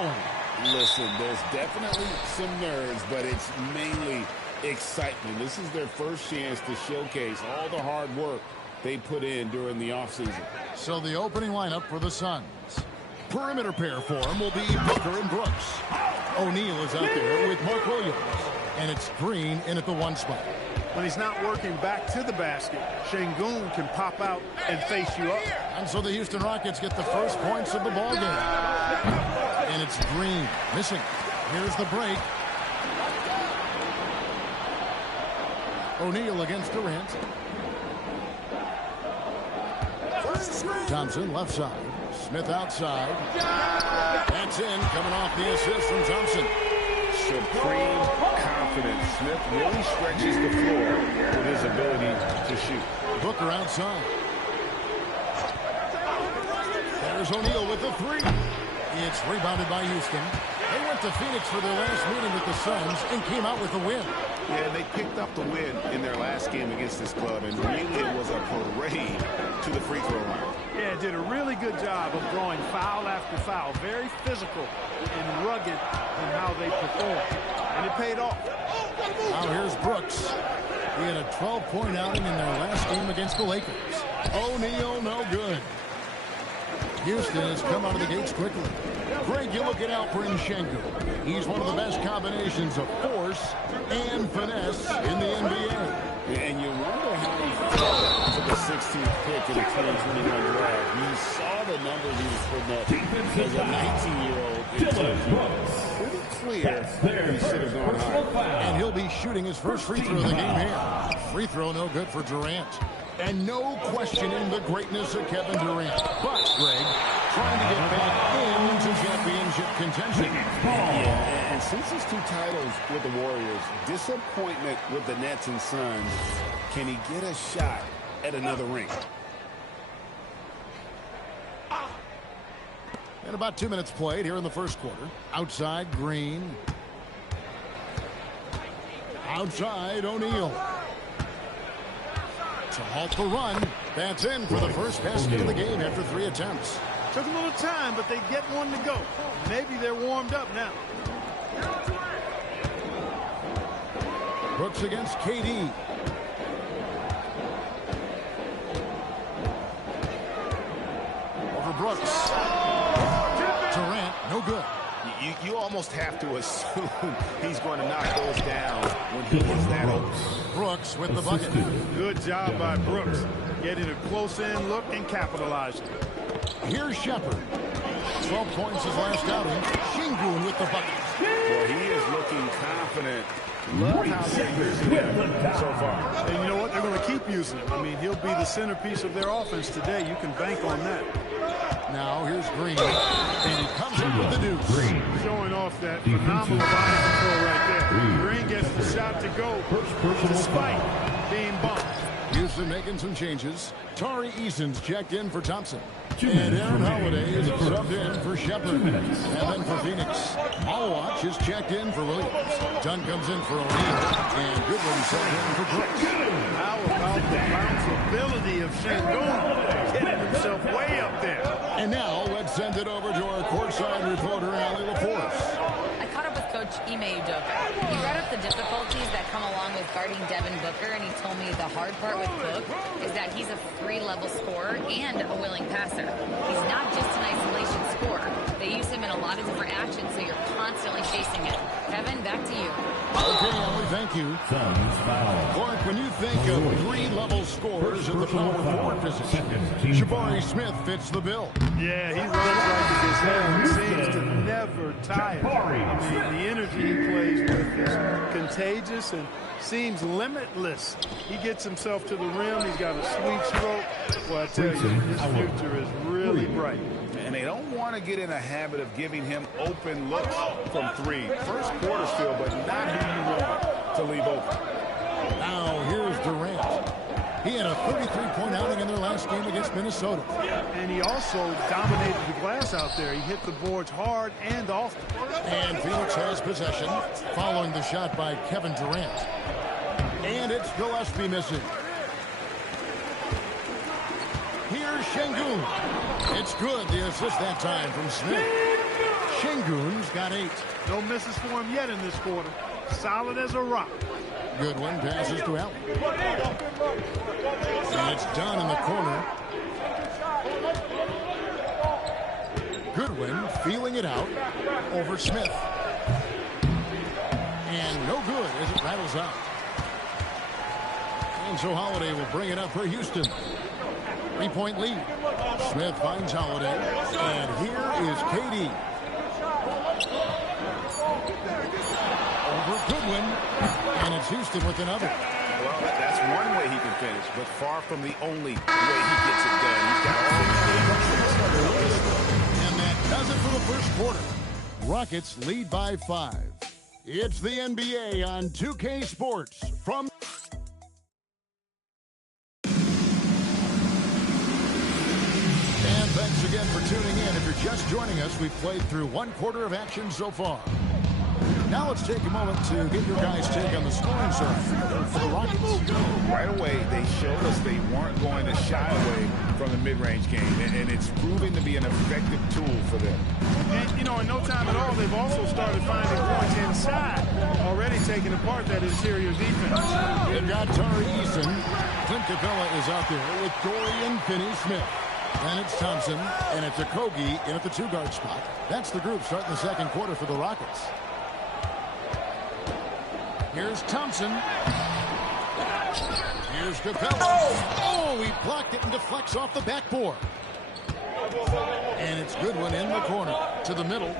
going. Listen, there's definitely some nerves, but it's mainly excitement. This is their first chance to showcase all the hard work they put in during the offseason. So the opening lineup for the Suns. Perimeter pair for him will be Booker and Brooks. O'Neal is out there with Mark Williams. And it's Green in at the 1 spot. When he's not working back to the basket, Şengün can pop out and face you up. And so the Houston Rockets get the first points of the ball game. And it's Green missing. Here's the break. O'Neal against Durant. Thompson left side. Smith outside. That's in, coming off the assist from Thompson. Supreme confidence. Smith really stretches the floor with his ability to shoot. Booker outside. There's O'Neal with the 3. It's rebounded by Houston. They went to Phoenix for their last meeting with the Suns and came out with a win. Yeah, they picked up the win in their last game against this club, and really it was a parade to the free throw line. Yeah, did a really good job of throwing foul after foul. Very physical and rugged in how they perform. And it paid off. Now here's Brooks. He had a 12-point outing in their last game against the Lakers. O'Neal, no good. Houston has come out of the gates quickly. Greg, you're looking out for Şengün. He's one of the best combinations of force and finesse in the NBA. And you wonder how he fell to the 16th pick in the 2021 draft. You saw the numbers he was putting up as a 19-year-old. Pretty clear he should have gone higher. And he'll be shooting his first free throw of the game here. Free throw no good for Durant. And no questioning the greatness of Kevin Durant. But, Greg, trying to get back into championship contention. Yeah, and since his 2 titles with the Warriors, disappointment with the Nets and Suns, can he get a shot at another ring? And about 2 minutes played here in the first quarter. Outside, Green. Outside, O'Neal. To halt the run. That's in for the first basket of the game after 3 attempts. Took a little time, but they get one to go. Maybe they're warmed up now. Brooks against KD. Over Brooks. Durant, no good. You almost have to assume he's going to knock those down when he is that open. Brooks with the bucket. Good job by Brooks. Getting a close-in look and capitalizing. Here's Shepherd. 12 points his last outing. Şengün with the bucket. Well, he is looking confident. Love how they're using him so far. And you know what? They're going to keep using him. I mean, he'll be the centerpiece of their offense today. You can bank on that. Now here's Green. And he comes in with the deuce. Showing off that phenomenal body control right there. Green gets the shot to go despite being bumped. Houston making some changes. Tari Eason's checked in for Thompson. And Aaron Holiday is subbed in for Shepherd. And then for Phoenix, Malwatch is checked in for Williams. Dunn comes in for O'Neal. And Goodwin subbed in for Brooks. How about the bounceability of Şengün getting himself way up there. And now let's send it over to our courtside reporter, Allie LaForce. I caught up with Coach Ime Udoka. He brought up the difficulties that come along with guarding Devin Booker, and he told me the hard part with Book is that he's a 3-level scorer and a willing passer. He's not just an isolation scorer. They use him in a lot of different actions, so you're constantly chasing it. Kevin, back to you. Okay, Allie, thank you. Clark, when you think of 3-level scorers at the power forward position, Jabari Smith fits the bill. Yeah, he runs like a gazelle. He seems to never tire. I mean, the energy he plays with is contagious and seems limitless. He gets himself to the rim. He's got a sweet stroke. Well, I tell you, his future is really bright. And they don't want to get in a habit of giving him open looks from 3. First quarter still, but not who you want to leave open. Now here's Durant. He had a 33-point outing in their last game against Minnesota. And he also dominated the glass out there. He hit the boards hard and often. And Phoenix has possession following the shot by Kevin Durant. And it's Gillespie missing. Here's Şengün. It's good, the assist that time from Smith. Şengün's got 8. No misses for him yet in this quarter. Solid as a rock. Goodwin passes to Allen. And it's done in the corner. Goodwin feeling it out over Smith. And no good as it rattles out. And so Holiday will bring it up for Houston. 3-point lead. Smith finds Holiday. And here is KD. Over Goodwin. And it's Houston with another. Well, that's one way he can finish, but far from the only way he gets it done. He's got all the and that does it for the first quarter. Rockets lead by 5. It's the NBA on 2K Sports from... And thanks again for tuning in. If you're just joining us, we've played through one quarter of action so far. Now let's take a moment to get your guys' take on the scoring zone for the Rockets. Right away, they showed us they weren't going to shy away from the mid-range game, and it's proving to be an effective tool for them. And, you know, in no time at all, they've also started finding points inside, already taking apart that interior defense. They've got Tari Eason. Clint Capella is out there with Dorian Finney-Smith. Then it's Thompson, and it's Okogie in at the 2-guard spot. That's the group starting the second quarter for the Rockets. Here's Thompson. Here's Capella. Oh, he blocked it and deflects off the backboard. And it's Goodwin in the corner to the middle.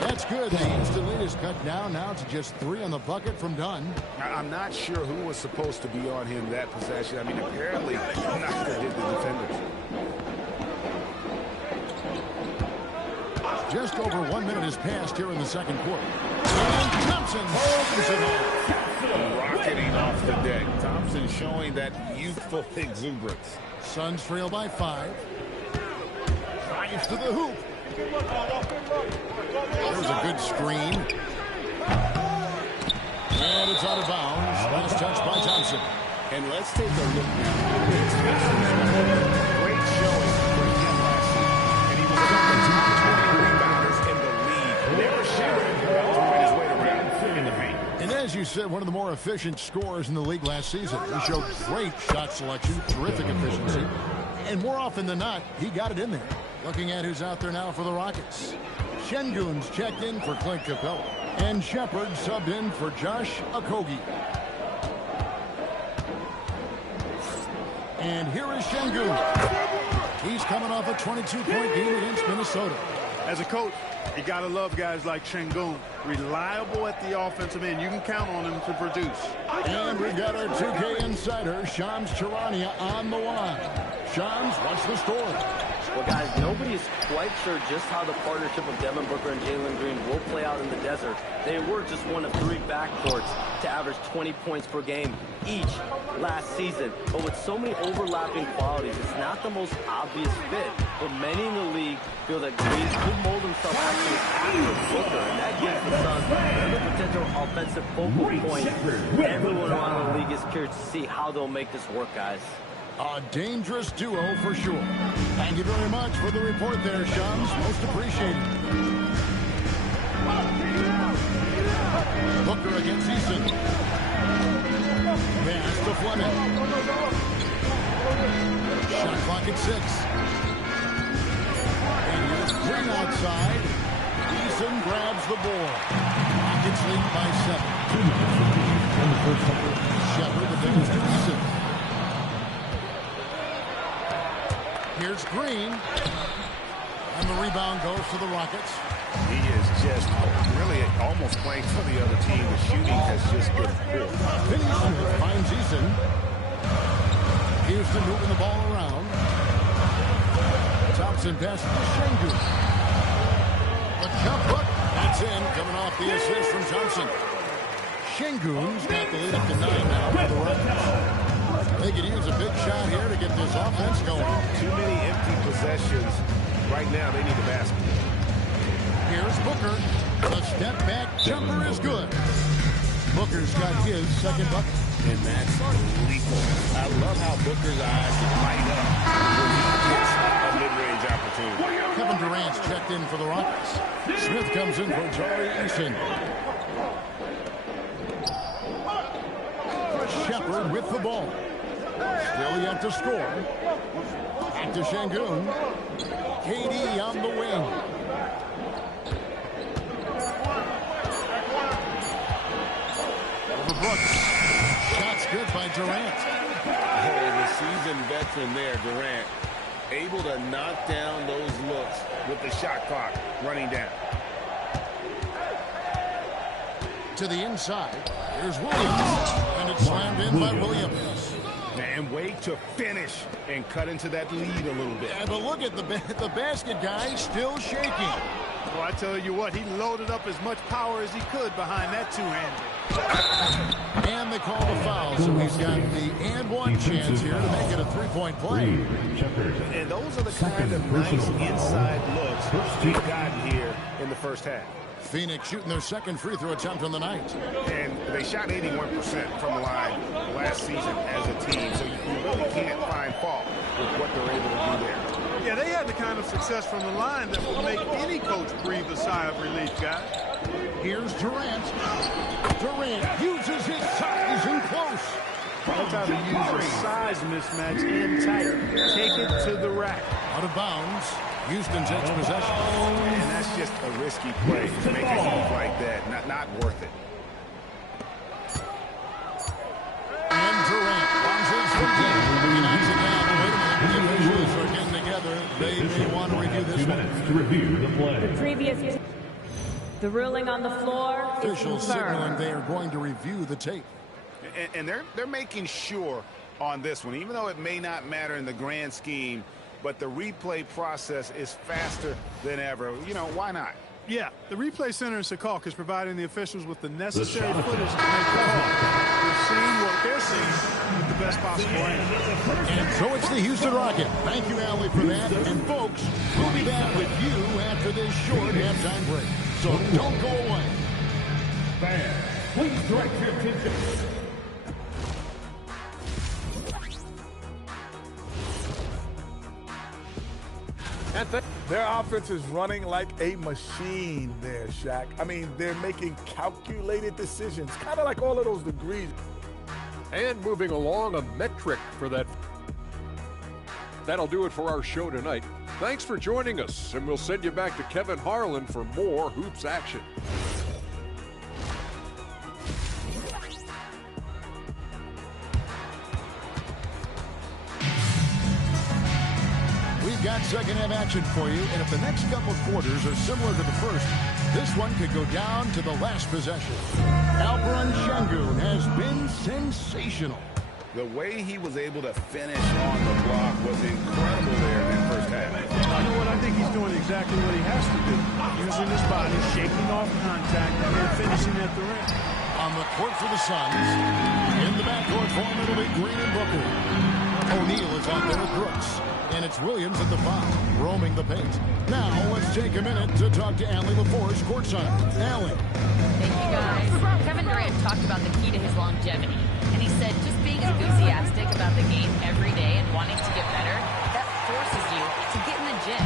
That's good. The Houston lead is cut down now to just 3 on the bucket from Dunn. I'm not sure who was supposed to be on him that possession. I mean, apparently, neither did the defenders. Just over 1 minute has passed here in the second quarter. And Thompson holds it off. Rocketing off the deck. Thompson showing that youthful exuberance. Suns trail by 5. Drives to the hoop. There's a good screen. And it's out of bounds. Last touch by Thompson. And let's take a look now. Great showing for him last season. And he was one of the 20 rebounders in the league. Never shy about throwing his weight around in the paint. And as you said, one of the more efficient scorers in the league last season. He showed great shot selection, terrific efficiency. And more often than not, he got it in there. Looking at who's out there now for the Rockets. Şengün's checked in for Clint Capella. And Shepard subbed in for Josh Okogie. And here is Şengün. He's coming off a 22-point game against Minnesota. As a coach, you got to love guys like Şengün. Reliable at the offensive end. You can count on him to produce. And we've got our 2K insider, Shams Charania, on the line. Shams, what's the story? Well, guys, nobody is quite sure just how the partnership of Devin Booker and Jalen Green will play out in the desert. They were just one of 3 backcourts to average 20 points per game each last season. But with so many overlapping qualities, it's not the most obvious fit. But many in the league feel that Green could mold himself actually after Booker, and that gives the Suns another potential offensive focal point. Everyone around the league is curious to see how they'll make this work, guys. A dangerous duo for sure. Thank you very much for the report there, Shams. Most appreciated. Booker against Eason. Pass to Fleming. Shot clock at 6. And here's Green outside. Eason grabs the board. Rockets lead by 7. Shepard, the biggest to Eason. Here's Green. And the rebound goes to the Rockets. He is just really almost playing for the other team. The shooting has just been poor. Finney-Smith finds Eason. Houston moving the ball around. Thompson passes to Şengün. The jump hook. That's in. Coming off the assist from Thompson. Şengün's got the lead up to 9 now for the Rockets. They could use a big shot here to get this offense going. Too many empty possessions. Right now, they need a basket. Here's Booker. The step back jumper is good. Booker's got his second bucket. And that's lethal. I love how Booker's eyes light up when he gets a mid-range opportunity. team. Kevin Durant's checked in for the Rockets. Smith comes in for Jari Eason. Shepard with the ball. Still yet to score. Back to Şengün. KD on the wing. Over Brooks. Shots good by Durant. Oh, the seasoned veteran there, Durant, able to knock down those looks with the shot clock running down. To the inside. Here's Williams. And it's slammed in by Williams. And wait to finish and cut into that lead a little bit. Yeah, but look at the basket guy still shaking. Well, I tell you what, he loaded up as much power as he could behind that two-hander. And they call the foul, so he's got the and one chance here to make it a three-point play. And those are the kind of nice inside looks we've gotten here in the first half. Phoenix shooting their second free throw attempt on the night. And they shot 81% from the line last season as a team, so you really can't find fault with what they're able to do there. Yeah, they had the kind of success from the line that will make any coach breathe a sigh of relief, guys. Here's Durant. Durant uses his size in close. That's how to use a size mismatch in tight. Take it to the rack. Out of bounds. Houston takes possession. And that's just a risky play to make a move like that. Not worth it. And Durant launches for deep. He knocks it down. Wait a minute. The officials are getting together. They may want to review this one. To review the play. The ruling on the floor is Officials signaling confirmed. they are going to review the tape. And they're making sure on this one, even though it may not matter in the grand scheme, but the replay process is faster than ever. You know, why not? Yeah, the replay center in Secaucus is providing the officials with the necessary footage to make the call. They're seeing what they're seeing with the best possible angle. And so it's the Houston Rockets. Thank you, Allie, for that. And folks, we'll be back with you after this short halftime break. So don't go away. Fans, please direct your attention. Their offense is running like a machine there, Shaq. I mean, they're making calculated decisions, kind of like all of those degrees. And moving along, a metric for that. That'll do it for our show tonight. Thanks for joining us, and we'll send you back to Kevin Harlan for more hoops action. We've got second half action for you, and if the next couple quarters are similar to the first, this one could go down to the last possession. Alperen Şengün has been sensational. The way he was able to finish on the block was incredible there in that first half. You know what? I think he's doing exactly what he has to do. Using his body, shaking off contact, and then finishing at the rim. On the court for the Suns. In the backcourt for him, it'll be Green and Booker. O'Neal is out there with Brooks. And it's Williams at the 5, roaming the paint. Now, let's take a minute to talk to Allie LaForge courtside. Allie. Thank you, guys. Kevin Durant talked about the key to his longevity. And he said just being enthusiastic about the game every day and wanting to get better, that forces you to get in the gym.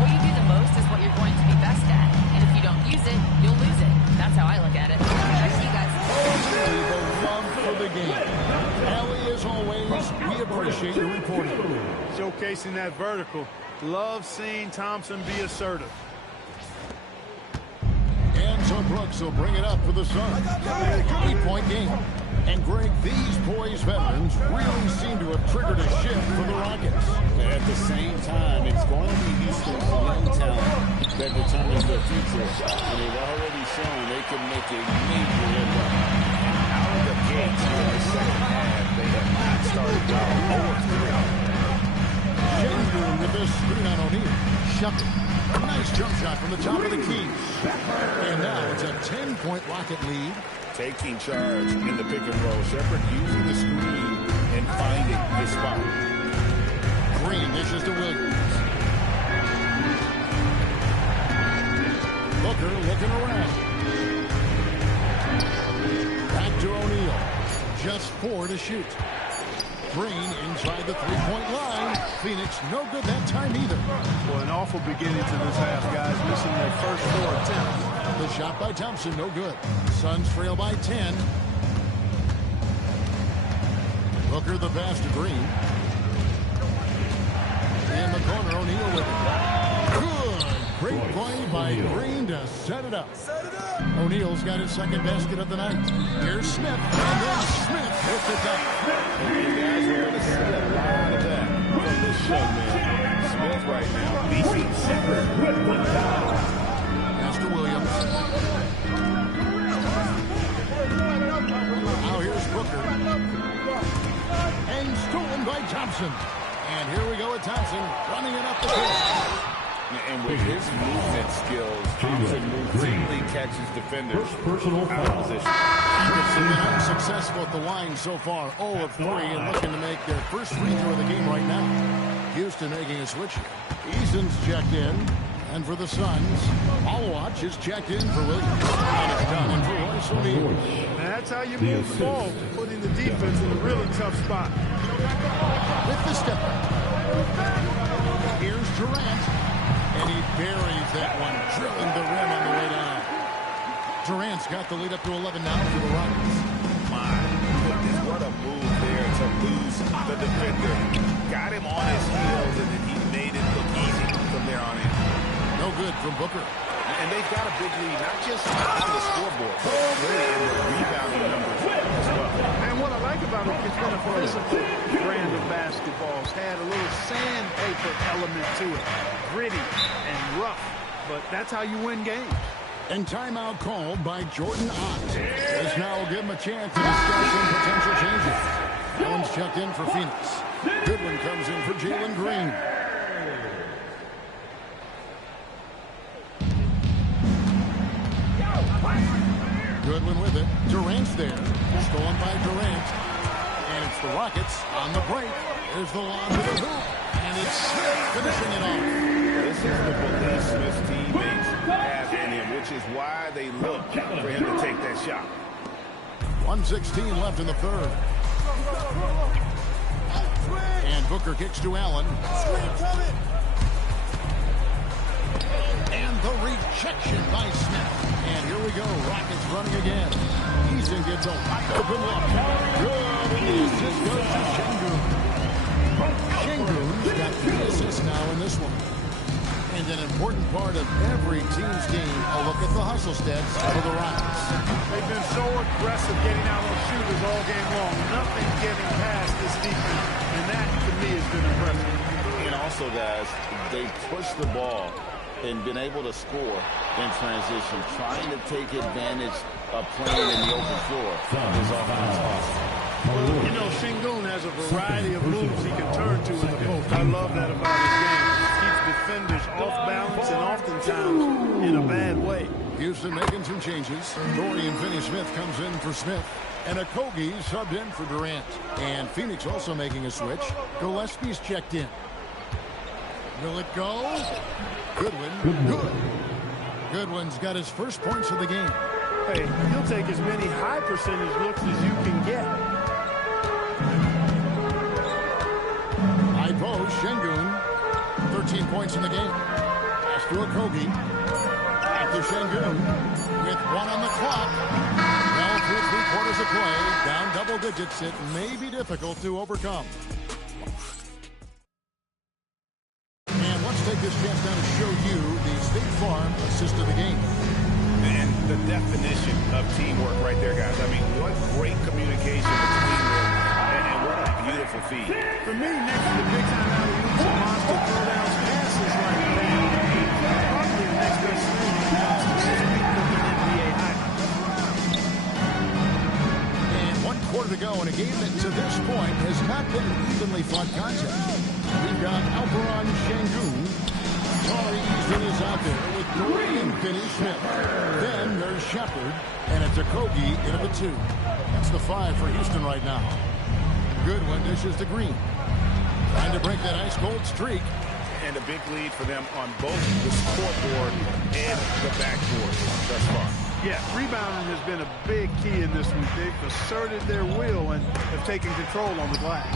What you do the most is what you're going to be best at. And if you don't use it, you'll lose it. That's how I look at it. Back to you guys. The love for the game. Allie, as always, we appreciate your reporting. Showcasing that vertical. Love seeing Thompson be assertive. And so Brooks will bring it up for the Suns. 8-point game. And Greg, these boys veterans really seem to have triggered a shift for the Rockets. At the same time, it's going to be Houston's young talent that determines their future. And they've already shown they can make a major impact. Out of the gates in the second half, they have not started well. 0-3. Şengün with this screen on O'Neal. Shepard. Nice jump shot from the top of the key. And now it's a 10-point Rocket lead. Taking charge in the pick and roll. Shepard using the screen and finding his spot. Green dishes to Williams. Booker looking around. Back to O'Neal. Just 4 to shoot. Green inside the three-point line. Phoenix no good that time either. Well, an awful beginning to this half, guys. Missing their first 4 attempts. The shot by Thompson, no good. Suns trail by 10. Booker the pass to Green. In the corner, O'Neal with it. Good. Great play by Green to set it up. O'Neal's got his second basket of the night. Here's Smith. And then Smith hits it up. You guys are going to see a lot of that from this show, man. Smith right now. Pass to Williams. Now here's Booker. And stolen by Thompson. And here we go with Thompson running it up the court. And with his movement skills, Thompson routinely catches defenders out of position. They've been unsuccessful at the line so far. 0 of 3 and looking to make their first free throw of the game right now. Houston making a switch here. Eason's checked in. And for the Suns, Allwatch is checked in for Williams. And it's done in for Royce O'Neal. That's how you move the ball, putting the defense in a really tough spot. With the step back. Here's Durant. And he buries that one, drilling the rim on the way down. Durant's got the lead up to 11 now for the Rockets. My goodness, what a move there to lose the defender. Got him on his heels, and then he made it look easy from there on in. No good from Booker. And they've got a big lead, not just on the scoreboard, but really in the rebounding numbers as well. And what I like about it, it's been a physical brand of basketball. It's had a little sandpaper element to it. Gritty and rough, but that's how you win games. And timeout called by Jordan Ott. This now will give him a chance to discuss some potential changes. Allen's checked in for Phoenix. Goodwin comes in for Jalen Green. Goodwin with it. Durant's there. Stolen by Durant. And it's the Rockets on the break. There's the lob to the hoop. And it's Smith finishing it off. This is the belief Smith's teammates have in him, which is why they look for him to take that shot. 1:16 left in the third. And Booker kicks to Allen. And the rejection by Smith. And here we go. Rockets running again. Eason gets a wide open look. Good. And the assist goes to Şengün. Şengün's got 3 assists now in this one. And an important part of every team's game, a look at the hustle stats for the Rockets. They've been so aggressive getting out on shooters all game long. Nothing getting past this defense. And that, to me, has been impressive. And also, guys, they pushed the ball and been able to score in transition, trying to take advantage of playing in the open floor is offense awesome. Well, you know, Şengün has a variety of moves he can turn to in the post. I love that about his game. Keeps defenders off balance and oftentimes in a bad way. Houston making some changes. Dorian Finney-Smith comes in for Smith. And Okogie subbed in for Durant. And Phoenix also making a switch. Gillespie's checked in. Will it go? Goodwin. Good. Goodwin's got his first points of the game. Hey, he'll take as many high percentage looks as you can get. High post, Şengün. 13 points in the game. Pass to Okogie. Back to Şengün. With 1 on the clock. Well, through 3/4 of play. Down double digits. It may be difficult to overcome. And let's take this chance now to show you the State Farm assist of the game. And the definition of teamwork right there, guys. I mean, what great communication between them, and what a beautiful feed. For me, next to the big time out of the monster throwdowns passes like that. Probably the next best thing when it comes to speed from an NBA highlight. And 1 quarter to go in a game that to this point has not been an evenly fought contest. We've got Alperen Şengün. Tari Eason is out there with Dorian Finney-Smith. Then there's Shepard, and it's Okogie into the 2. That's the 5 for Houston right now. Goodwin dishes to Green. Trying to break that ice-cold streak. And a big lead for them on both the scoreboard and the backboard thus far. Yeah, rebounding has been a big key in this one. They've asserted their will and have taken control on the glass.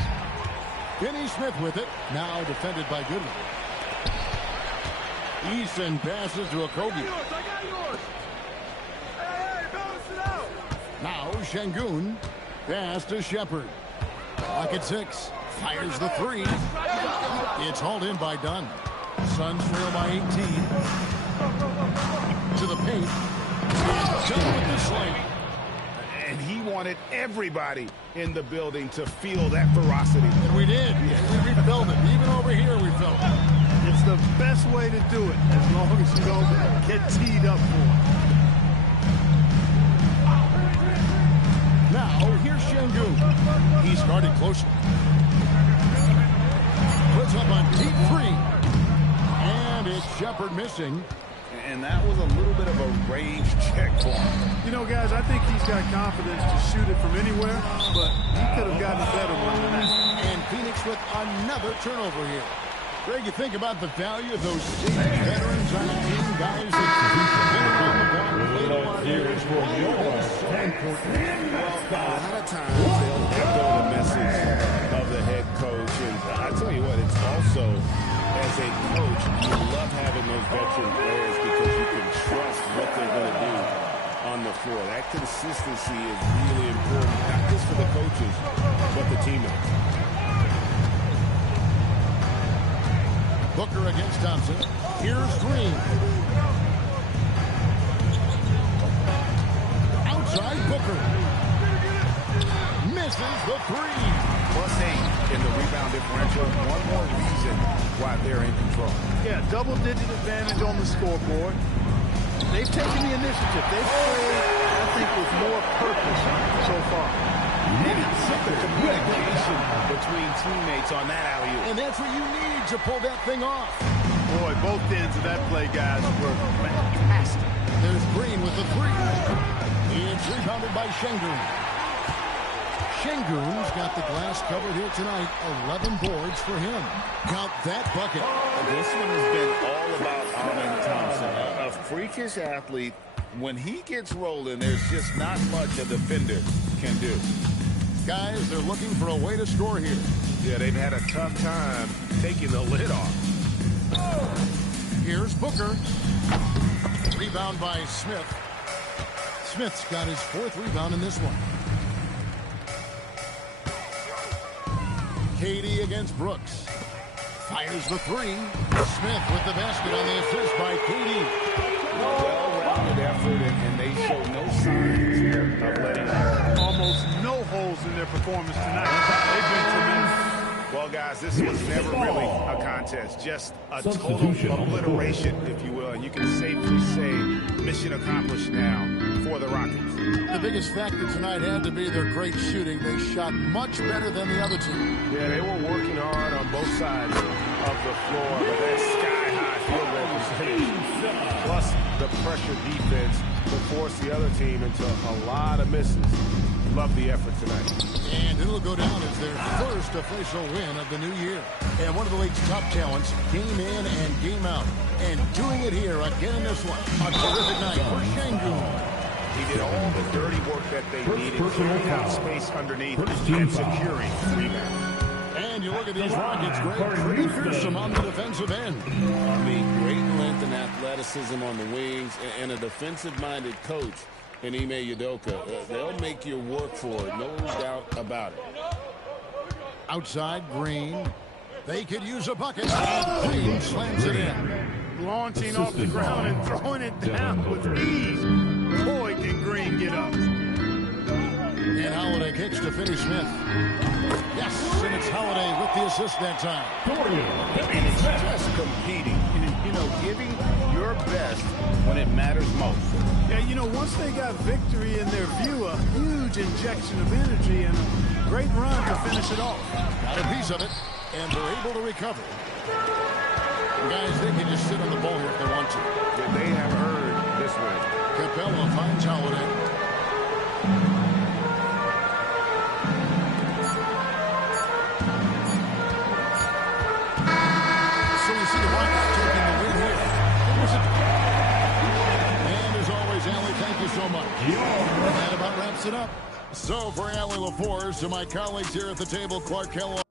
Finney Smith with it. Now defended by Goodwin. Eason passes to Okogie. Now Şengün. Pass to Shepard. Clock at 6. Fires the three. It's hauled in by Dunn. Suns trail by 18. To the paint. Dunn with the slam. And he wanted everybody in the building to feel that ferocity. And we did. Yeah. We felt it. Even over here we felt it. It's the best way to do it, as long as you don't get teed up for it. Now, here's Şengün. He started closely. Puts up a deep three. And it's Shepard missing. And that was a little bit of a range check for him. You know, guys, I think he's got confidence to shoot it from anywhere, but he could have gotten a better one than that. And Phoenix with another turnover here. Greg, you think about the value of those veterans on the team, guys that have been around the block, played a lot of years. Why are they so important? A lot of times they'll echo the message of the head coach. And I tell you what, it's also, as a coach, you love having those veteran players because you can trust what they're going to do on the floor. That consistency is really important, not just for the coaches, but the teammates. Booker against Thompson. Here's Green. Outside Booker. Misses the three. +8 in the rebound differential. One more reason why they're in control. Yeah, double-digit advantage on the scoreboard. They've taken the initiative. They've played, I think, with more purpose so far. Maybe the communication between teammates on that alley-oop. And that's what you need to pull that thing off. Boy, both ends of that play, guys, were fantastic. There's Green with the three. It's rebounded by Şengün. Şengün's got the glass covered here tonight. 11 boards for him. Count that bucket. This one has been all about Amen Thompson. A freakish athlete. When he gets rolling, there's just not much a defender can do. Guys, they're looking for a way to score here. Yeah, they've had a tough time taking the lid off. Here's Booker. Rebound by Smith. Smith's got his 4th rebound in this one. KD against Brooks. Fires the three. Smith with the basket on the assist by KD. Well-rounded effort, and they show no signs of letting up. Almost no holes in their performance tonight. They've been tremendous. Well, guys, this was never really a contest. Just a total obliteration, if you will. And you can safely say mission accomplished now for the Rockets. The biggest factor tonight had to be their great shooting. They shot much better than the other team. Yeah, they were working hard on both sides of the floor, but that sky-high field goal percentage, plus the pressure defense, to force the other team into a lot of misses. Love the effort tonight. And it'll go down as their first official win of the new year. And one of the league's top talents, game in and game out. And doing it here again in this one. A terrific night for Şengün. He did all the dirty work that they needed, clearing out space underneath and securing rebound. And you look at these Rockets, Greg, pretty fearsome on the defensive end. I mean, great length and athleticism on the wings, and a defensive-minded coach in Ime Udoka. They'll make you work for it, no doubt about it. Outside, Green. They could use a bucket. And Green slams it in. Launching off the ground and throwing it down with ease. Boy, can Green get up. And Holiday kicks to Finney Smith. Yes, and it's Holiday with the assist that time. And it's just competing, you know, giving your best when it matters most. Yeah, you know, once they got victory in their view, a huge injection of energy and a great run to finish it off. Got a piece of it, and they're able to recover. Guys, they can just sit on the ball here if they want to. They have earned this win. Capella finds Holiday. So you see the Rockets taking the win here. And as always, Allie, thank you so much. That about wraps it up. So for Allie LaForce, to my colleagues here at the table, Clark Kellogg.